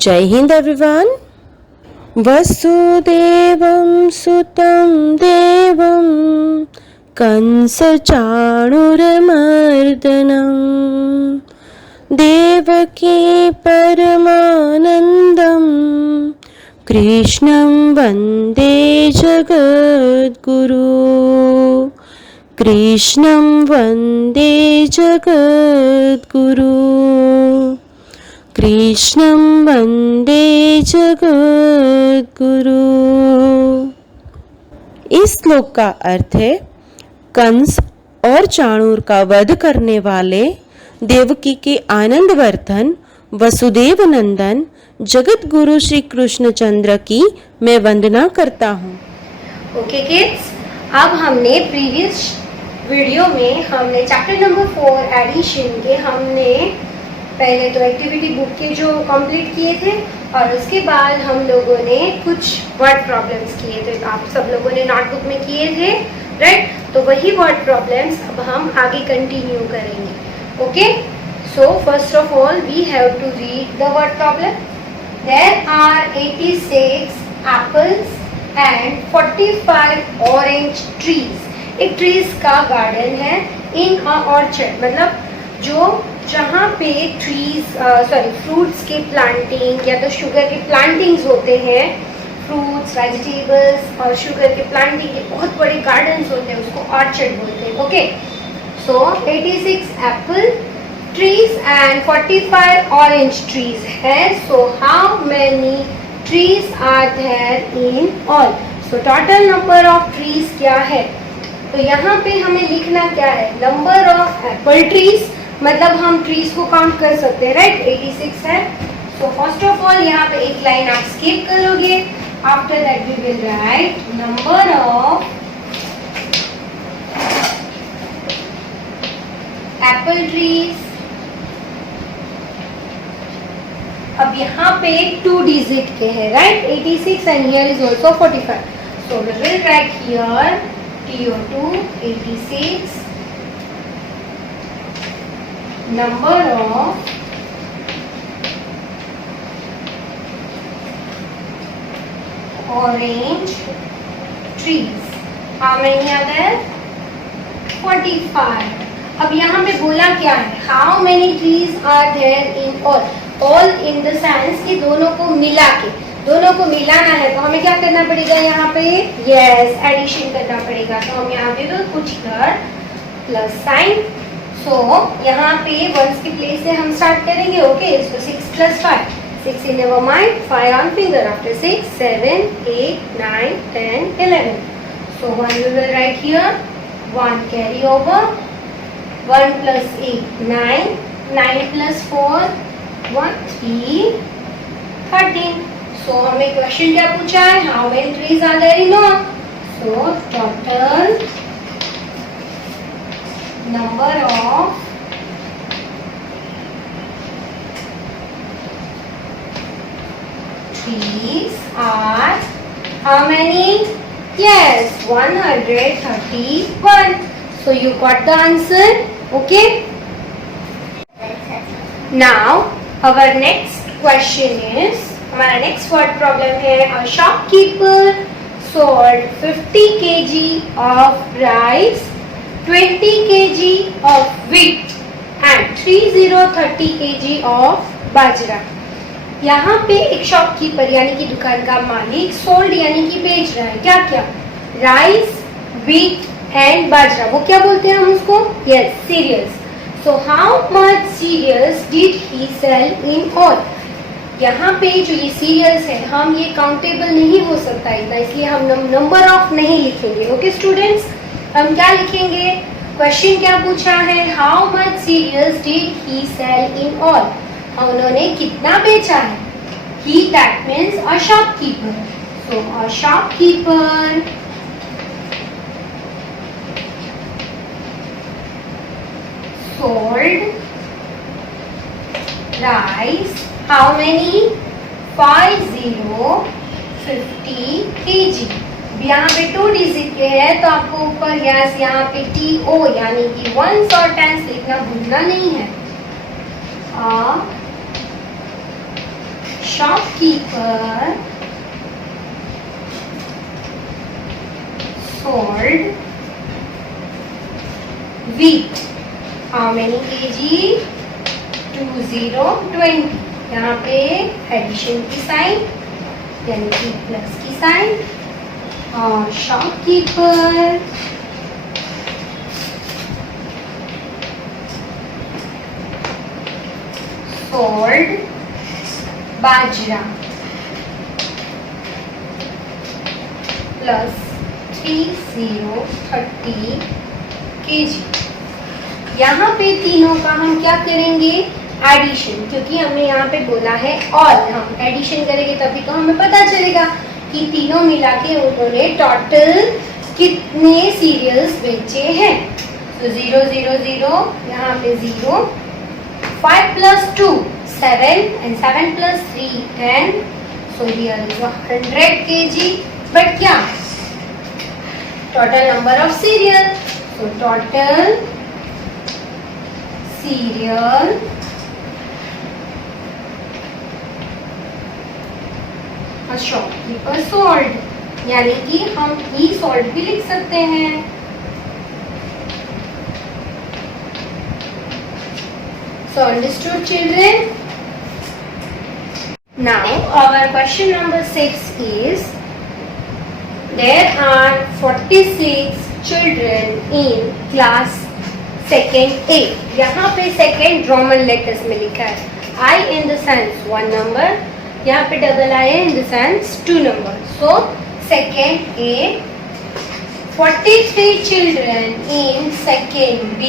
जय हिंद एवरीवन। वसुदेवं सुतं देवं कंसचाणूरमर्दनं देवकी परमानन्दं कृष्णं वन्दे जगद्गुरु। कृष्णं वन्दे जगद्गुरु। कृष्णं वन्दे जगद्गुरु। इस श्लोक का अर्थ है कंस और चाणूर का वध करने वाले देवकी के आनंदवर्धन वसुदेव नंदन जगत गुरु श्री कृष्णचंद्र की मैं वंदना करता हूँ। ओके किड्स, अब हमने प्रीवियस वीडियो में हमने चैप्टर नंबर 4 एडिशन के हमने पहले तो एक्टिविटी बुक के जो कंप्लीट किए थे और उसके बाद हम लोगों ने कुछ वर्ड प्रॉब्लम्स किए थे। आप सब लोगों ने नोटबुक में किए थे, राइट? तो वही वर्ड प्रॉब्लम्स अब हम आगे कंटिन्यू करेंगे। Okay, so first of all we have to read the word problem. There are 86 apples and 45 orange trees. एक ट्रीज का गार्डन है इन अ ऑर्चर्ड, मतलब जो जहाँ पे फ्रूट्स के प्लांटिंग या तो शुगर के प्लांटिंग्स होते हैं, फ्रूट्स, वेजिटेबल्स और शुगर के प्लांटिंग के बहुत बड़े गार्डन्स होते हैं, उसको ऑर्चर्ड बोलते हैं। Okay, so 86 apple trees and 45 orange trees है। So how many trees are there in all? So total number of trees क्या है? तो यहाँ पे हमें लिखना क्या है? नंबर ऑफ एप्पल ट्रीज, मतलब हम ट्रीज को काउंट कर सकते हैं, राइट? 86 है। सो फर्स्ट ऑफ ऑल यहाँ पे एक लाइन आप स्किप करोगे। After that we will write number of apple trees. अब यहाँ पे 2 डिजिट के हैं, right? 86 and here is also 45। So we will write here TO2 86 number of orange trees. How many are there? 45. अब यहाँ पे बोला क्या है? How many trees are there in all? All in the sense कि दोनों को मिला के, दोनों को मिलाना है तो हमें क्या करना पड़ेगा? यहाँ पे यस एडिशन करना पड़ेगा। तो हम यहाँ पे तो कुछ कर प्लस साइन। सो यहाँ पे वंस की प्लेस से हम स्टार्ट करेंगे। Okay, so 6 + 5, 6 in our mind, 5 on finger. After 6, 7, 8, 9, 10, 11. So 1 we will write here, 1 carry over, 1 + 8, 9, 9 + 4, 1, 3, 13. So हमें क्वेश्चन क्या पूछा है? How many trees are there in all? So total number of trees are how many? Yes, 131. So you got the answer. Okay, now our next question is, हमारा next word problem है, a shopkeeper sold 50 kg of rice, 20 kg of wheat and 30 kg of बाजरा। यहाँ पे एक shopkeeper यानी कि दुकान का मालिक सोल्ड यानी कि बेच रहा है क्या क्या? Rice, wheat and bajra. वो क्या बोलते हैं हम उसको? Yes, cereals. So how much cereals did he sell in all? यहाँ पे जो ये सीरियल्स है, हम ये काउंटेबल नहीं हो सकता इतना, इसलिए हम नंबर ऑफ नहीं लिखेंगे। ओके स्टूडेंट्स, हम क्या लिखेंगे? क्वेश्चन क्या पूछा है? How much cereals did he sell in all? उन्होंने कितना बेचा है? He, that means a shopkeeper. So a shopkeeper sold rice, how many? 50 kg। यहाँ पे 2 डिजिट के है तो आपको ऊपर यस यहाँ पे TO यानी कि 1s और 10s लिखना भूलना नहीं है। shopkeeper sold wheat. How many kg? 2020. यहाँ पे एडिशन की साइन यानी कि प्लस की साइन, और शॉपकीपर सोल्ड बाजरा प्लस 30 kg। यहाँ पे तीनों का हम क्या करेंगे? एडिशन, क्योंकि हमने यहाँ पे बोला है ऑल, हम एडिशन करेंगे तभी तो हमें पता चलेगा कि तीनों मिला के उन्होंने टोटल कितने सीरियल्स बेचे हैं। तो 0 0 0, यहाँ पे 0, 5 plus 2 7 and 7 plus 3 10, so here is 100 kg। but क्या? total number of cereal, so total cereal a shopkeeper sold, यानी कि हम ही sold भी लिख सकते हैं। So understood children? Now our question number 6 is, there are 46 children in class second A। यहाँ पे second Roman letters में लिखा है, I in the sense 1 number, यहाँ पे double I in the sense 2 number। So second A, 43 children in second B।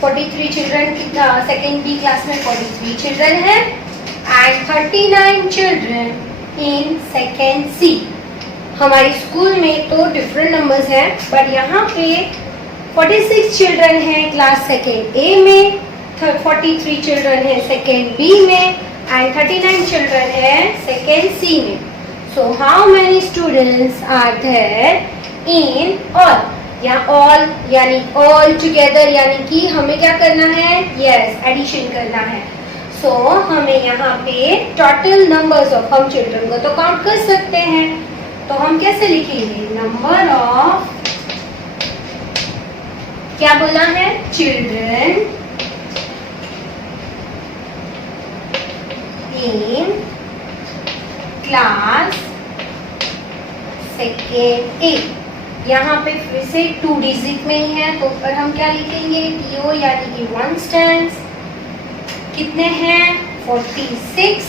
43 children की second B class में 43 children हैं, and 39 children in second C। हमारी school में तो डिफरेंट नंबर्स हैं, but यहाँ पे 46 चिल्ड्रन हैं क्लास सेकेंड ए में, 43 चिल्ड्रन हैं सेकेंड बी में, एंड 39 चिल्ड्रन हैं सेकेंड सी में। So how many students are there in all? या ऑल यानी ऑल टुगेदर, यानी कि हमें क्या करना है? यस, एडिशन करना है। सो हमें यहाँ पे टोटल नंबर्स ऑफ, हम चिल्ड्रन को तो काउंट कर सकते हैं, तो हम कैसे लिखेंगे? नंबर ऑफ, क्या बोला है? चिल्ड्रन इन क्लास सेकेंड ए। यहाँ पे फिर से 2 डिजिट में ही है, तो ऊपर हम क्या लिखेंगे? टीओ यानी कि 1 स्टैंड्स। कितने हैं? 46।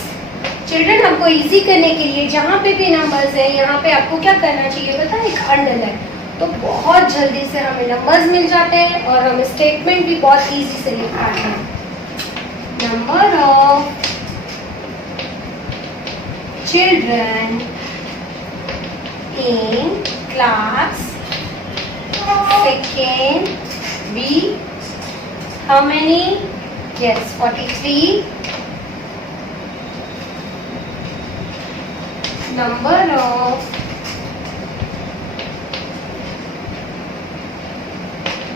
चिल्ड्रन हमको इजी करने के लिए जहाँ पे भी नंबर्स हैं, यहाँ पे आपको क्या करना चाहिए पता है? एक अंडरलाइन, तो बहुत जल्दी से हमें नंबर्स मिल जाते हैं और हम स्टेटमेंट भी बहुत इजी से लिख पाते हैं। Number of children in class second B, how many? Yes, 43। number of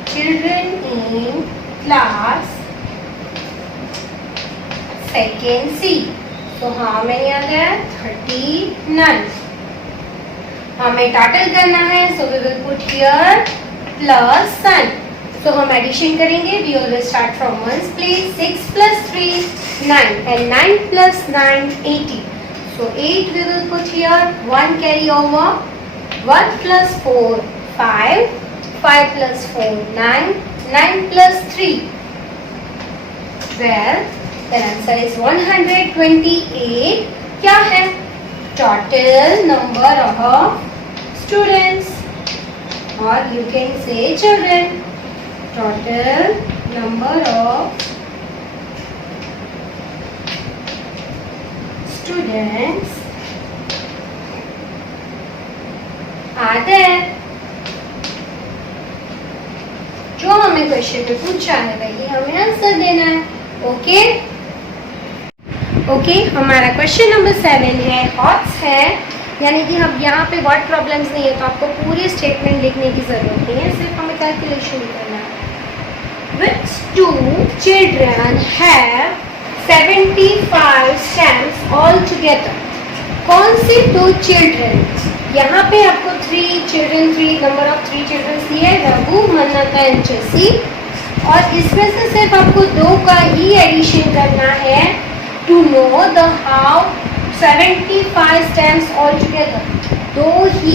children in class second C। So how many are there? 39। हमें टोटल करना है, so we will put here plus sign। So हम addition करेंगे, we always start from ones place। 6 plus 3 9, and 9 plus 9 18। So 8 we will put here, 1 carry over, 1 plus 4 5, 5 plus 4 9, 9 plus 3 12, the answer is 128। क्या है? Total number of students, or you can say children। Total number of students are there। जो हमें question में पूछा है वही हमें answer देना है। ओके ओके, हमारा क्वेश्चन नंबर 7 है, हॉट्स है, यानी कि हम यहाँ पे वर्ड प्रॉब्लम्स नहीं है, तो आपको पूरे स्टेटमेंट लिखने की जरूरत नहीं है, सिर्फ हमें कैलकुलेशन करना है। Which 2 children have 75 stamps all together. कौन से दो चिल्ड्रन, यहाँ पे आपको 3 चिल्ड्रन, 3 नंबर ऑफ 3 चिल्ड्रन दिए, रघु, मन्नत एंड जेसी, और इसमें से सिर्फ आपको 2 का ही एडिशन करना है to know the how 75 stamps all together. 2 ही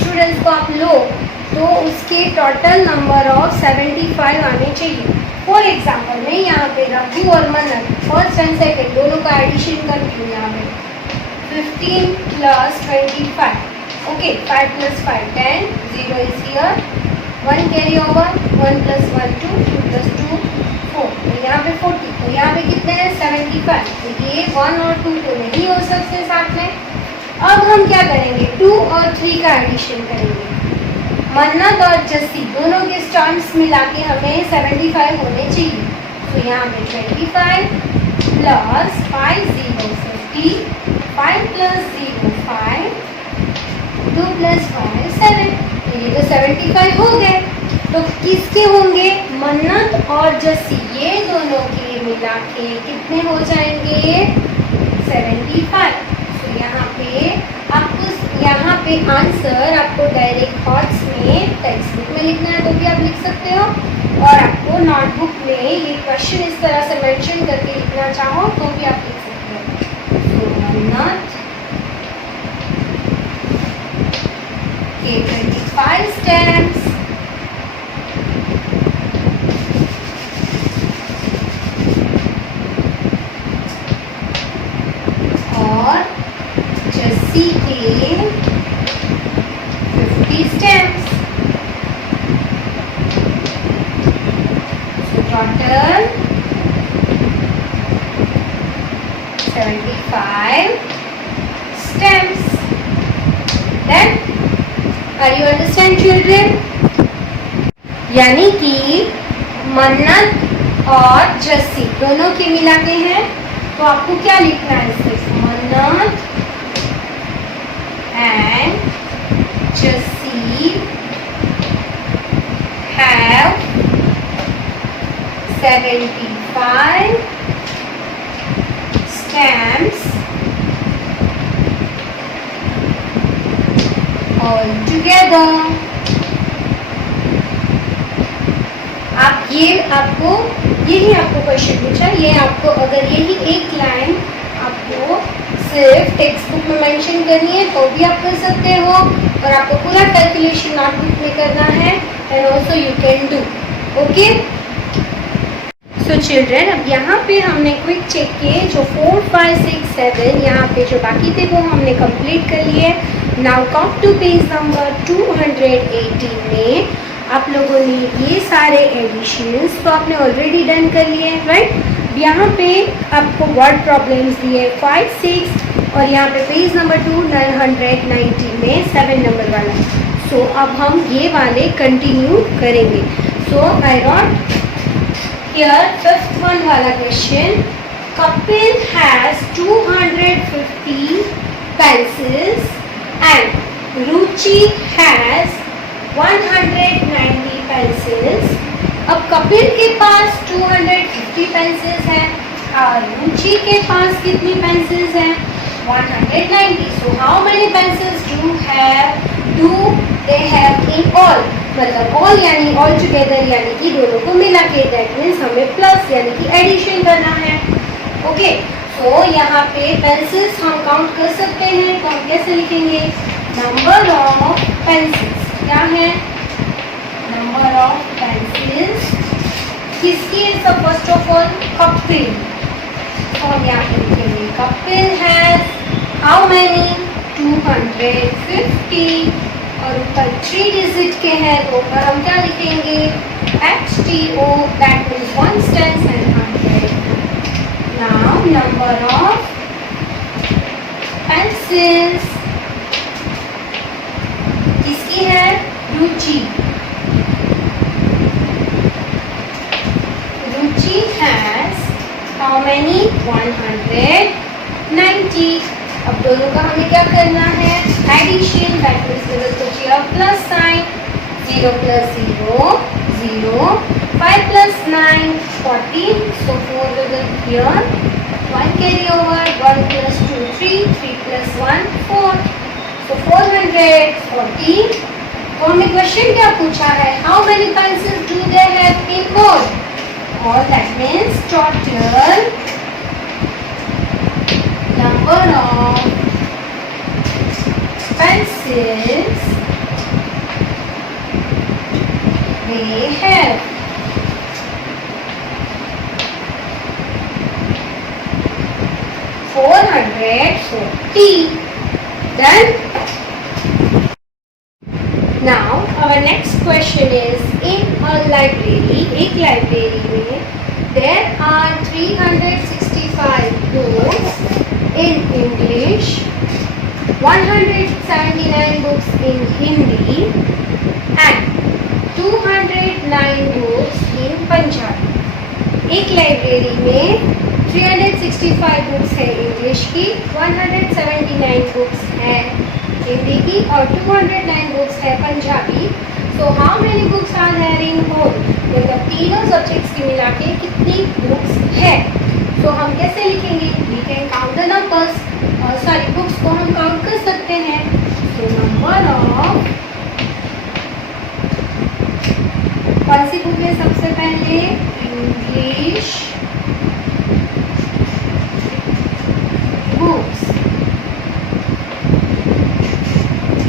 स्टूडेंट्स को आप लो तो उसके टोटल नंबर ऑफ 75 आने चाहिए। फॉर एग्जाम्पल मैं यहाँ पे रघु और मन्नत फर्स्ट एंड सेकेंड दोनों का एडिशन करती हूँ। यहाँ पे 15 plus 25, okay, 5 plus 5 10, 0 is here, 1 carry over, 1 plus 1 2, 2 plus 2 4, तो यहाँ पे 40, तो यहाँ पे कितने हैं 75, तो ये 1 और 2 तो नहीं हो सकते साथ में। अब हम क्या करेंगे, 2 और 3 का एडिशन करेंगे। मन्नत और जस्सी दोनों के स्टैम्प्स मिला के हमें 75 होने चाहिए, तो यहाँ पे 25 plus 5 0 50, 5 plus 0 5, 2 plus 5 7, तो ये तो 75 हो गए। तो किसके होंगे, मन्नत और जस्सी, ये दोनों के मिला के कितने हो जाएंगे 75। तो यहाँ पे आंसर आपको डायरेक्ट थॉट्स में टेक्स्ट बुक में लिखना है तो भी आप लिख सकते हो, और आपको नोटबुक में ये क्वेश्चन इस तरह से मेंशन करके लिखना चाहो तो भी आप लिख सकते हो। तो मन्नत के 25 स्टैम्प्स और जस्सी के 50 stamps, total 75 stamps. Then, are you understand children? यानी कि मन्नत और जस्सी दोनों के मिलाते हैं, तो आपको क्या लिखना है सिर्फ मन्नत and Jassi have 75 stamps all together. यही आपको क्वेश्चन पूछा, ये आपको अगर यही एक लाइन आपको सिर्फ टेक्स्ट बुक में मेंशन करनी है तो भी आप कर सकते हो, और आपको पूरा कैलकुलेशन नोटबुक में करना है, and also you can do. Okay, so children, अब यहाँ पे हमने क्विक चेक किए, जो 4 5 6 7 यहाँ पे जो बाकी थे वो हमने कंप्लीट कर लिए। Now come to page number 218 में आप लोगों ने ये सारे एडिशंस तो आपने ऑलरेडी डन कर लिए हैं, राइट। यहाँ पे आपको वर्ड प्रॉब्लम्स दिए 5 6, और यहाँ पे पेज नंबर 290 में 7 नंबर वाला। सो अब हम ये वाले कंटिन्यू करेंगे। सो आई रॉट हियर फिफ्थ वन वाला question, Kapil has 250 pencils and Ruchi has 190 pencils। अब कपिल के पास 250 पेंसिल्स हैं और रुचि के पास कितनी पेंसिल्स हैं 190। सो how many pencils do they have in all, मतलब ऑल यानी ऑल टुगेदर यानी कि दोनों को मिला के, दैट मीन्स हमें प्लस यानी कि एडिशन करना है। ओके, सो यहाँ पे पेंसिल्स हम काउंट कर सकते हैं, तो हम कैसे लिखेंगे, नंबर ऑफ पेंसिल्स क्या है, नंबर ऑफ पेंसिल्स किसकी है, सब फर्स्ट ऑफ ऑल कपिल, और यहाँ पे लिखेंगे कपिल हैज हाउ मैनी 250, और ऊपर 3 डिजिट के हैं तो ऊपर हम क्या लिखेंगे HTO, that means 1 tens and 100। Now number of pencils किसकी है, Ruchi, Ruchi has how many 190। अब दोनों का हमें क्या करना है, addition, that means plus sign, 0 plus 0 0. 5 plus 9, 14. So 4 will be here. 1 carry over. 1 plus 2, 3. 3 plus 1, 4. So 440. तो हमें क्वेश्चन क्या पूछा है? How many pencils do they have in all? All, that means total number of pencils they have. Done. Now our next question is, in a library, एक library में there are 365 books in English, 179 books in Hindi and 209 books in Punjabi. एक library में 365 books है English की, 179 books है हिंदी की और 209 books है Punjabi. So how many books are there in whole? मतलब तीनों सब्जेक्ट्स की मिला के कितनी बुक्स है? तो हम कैसे लिखेंगे? We can count the numbers, और सारी बुक्स को हम काउंट कर सकते हैं. सो नंबर ऑफ, कौन सी बुक है सबसे पहले? English books.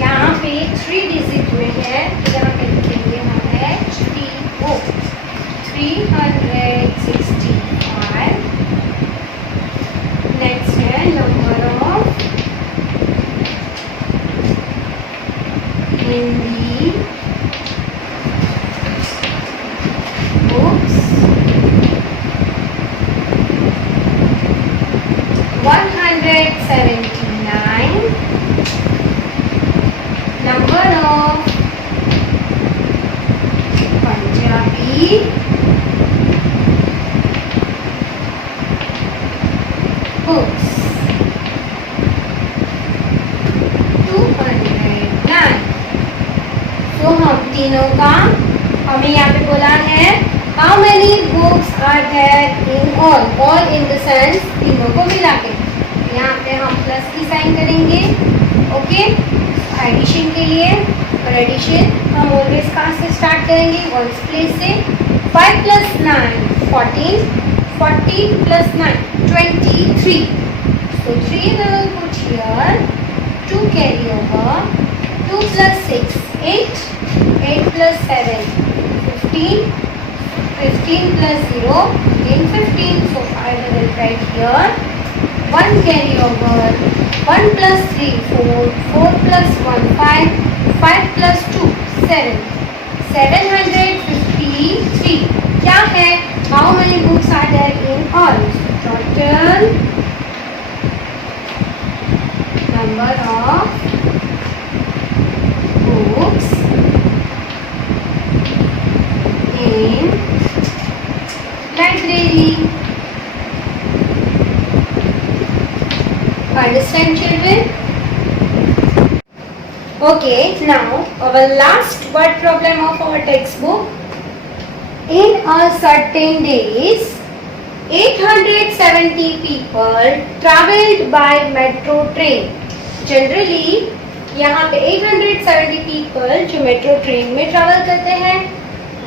यहाँ पे 3 डिजिट में है, यहाँ पे लिखेंगे हम HTO 365. नेक्स्ट है number of Hindi books 179. Number of Punjabi books 209. तो हम तीनों का, हमें यहाँ पे बोला है how many books are there in all in the sense तीनों को मिला के. यहाँ पे हम प्लस की साइन करेंगे. ओके, एडिशन के लिए. और एडिशन हम ऑलवेज कहाँ से स्टार्ट करेंगे? वंस प्लेस से. 5 plus 9 14. 14 plus 9 23. So 3 we will put here. 2 carry over. 2 plus 6 8. 8 plus 7 15. 15 plus 0 again 15. So 5 we will write here. 1 carry over. 1 plus 3 4. 4 plus 1 5. 5 plus 2 7. 753. क्या है? How many books are there in all? Total number of books in library. Understand, children? Okay, now our last word problem of our textbook. In a certain days, 870 people traveled by metro train. Generally, यहाँ पे 870 people जो metro train में travel करते हैं.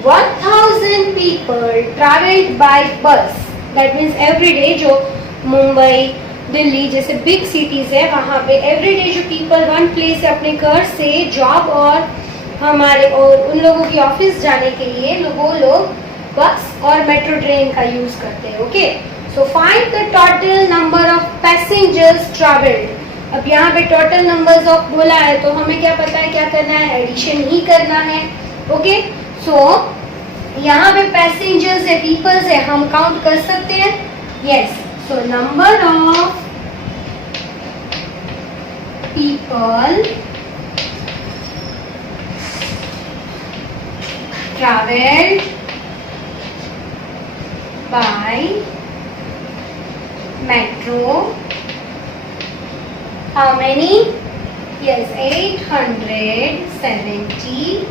1000 people traveled by bus. That means every day जो मुंबई, दिल्ली जैसे big cities है वहाँ पे एवरीडे जो पीपल वन प्लेस से अपने घर से जॉब और हमारे और उन लोगों की ऑफिस जाने के लिए वो लोग बस और मेट्रो ट्रेन का यूज करते हैं. Okay, so find the total number of passengers travelled. अब यहाँ पे टोटल नंबर्स ऑफ बोला है तो हमें क्या पता है क्या करना है? एडिशन ही करना है. ओके, सो यहाँ पे पैसेंजर्स है, पीपल्स है, हम काउंट कर सकते हैं. Yes, so number of people traveled by metro. How many? Yes, 870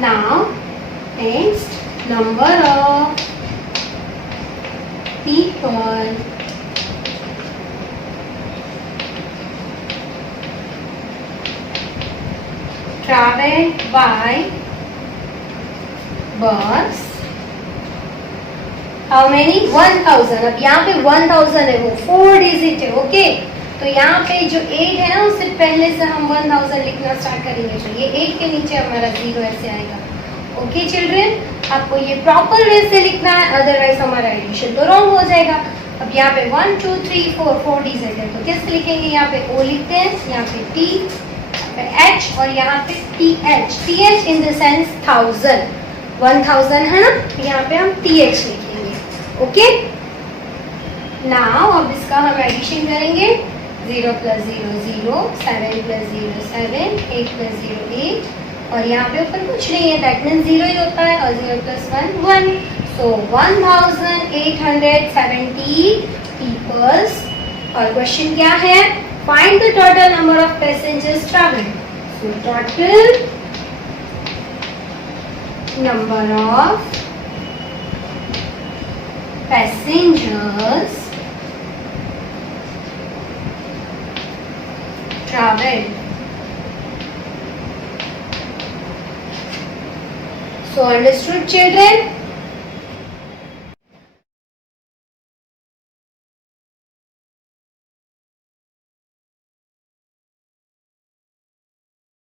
Now, next, number of people traveled by bus. How many? 1000. अब यहाँ पे 1000 है, वो 4 डिजिट है. ओके, तो यहाँ पे जो 8 है ना, उससे पहले से हम 1000 लिखना स्टार्ट करेंगे. तो ये 8 के नीचे हमारा 0 ऐसे आएगा. ओके चिल्ड्रन, आपको ये प्रॉपर वे से लिखना है, अदरवाइज हमारा एडिशन तो रॉन्ग हो जाएगा. अब यहाँ पे 1 2 3 4 डिजिट है, तो कैसे लिखेंगे? यहाँ पे O लिखते हैं, यहाँ पे T, यहाँ पे H और यहाँ पे TH. TH in the sense 1000 है ना, तो यहाँ पे हम TH लिखेंगे. ओके, नाउ अब इसका हम एडिशन करेंगे. 0 + 0 0, 7 + 0 7, 8 + 0 8, और यहाँ पे ऊपर कुछ नहीं है, दैट मीन्स 0 ही होता है, और 0 + 1 1. सो 1870 पीपल्स. और क्वेश्चन क्या है? Find the total number of passengers travelling. So total number of passengers traveled. So understood children?